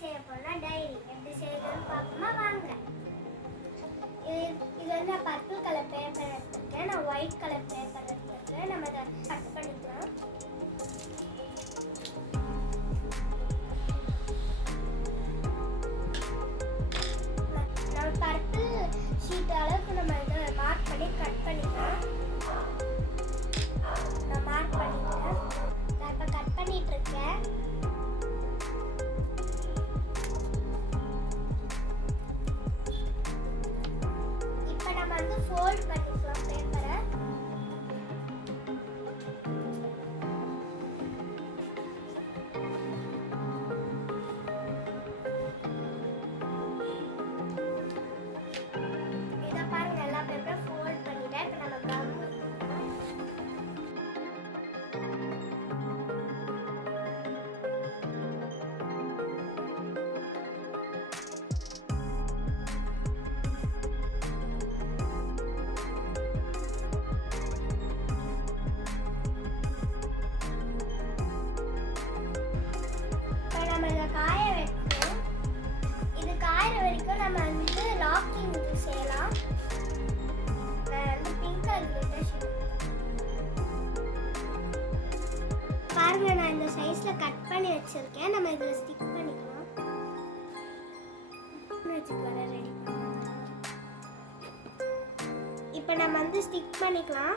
செய்ய போறோம்னா டைரி எப்படி செய்யணும்னு பார்ப்போமா வாங்க. இது வந்து நான் பர்பிள் கலர் பேப்பர் எடுத்துருக்கேன், நான் ஒயிட் கலர் பேப்பர் எடுத்துருக்கேன். நம்ம இதை கட் பண்ணிக்கலாம். நம்ம பர்பிள் ஷீட் அளவுக்கு நம்ம இதை மார்க் பண்ணி கட் பண்ணிக்கலாம். நான் மார்க் பண்ணிட்டேன். நான் இப்போ கட் பண்ணிட்டு இருக்கேன். இப்போ நம்ம வந்து ஃபோல்ட் பண்ணிக்கலாம் பேப்பரை. இதை பாருங்க, எல்லா பேப்பரும் ஃபோல்ட் பண்ணிட்டேன். இப்போ நம்ம கம் நம்ம இதை காய வைக்கணும். இது காயிற வரைக்கும் நம்ம வந்து லாக்கிங் செய்யலாம். நான் வந்து பிங்க் கலர் கிளிட்டர் ஷீட் பாருங்க, நான் இந்த சைஸ்ல கட் பண்ணி வச்சிருக்கேன். நம்ம இதுல ஸ்டிக் பண்ணிக்கலாம். ரெடி. இப்போ நம்ம வந்து ஸ்டிக் பண்ணிக்கலாம்.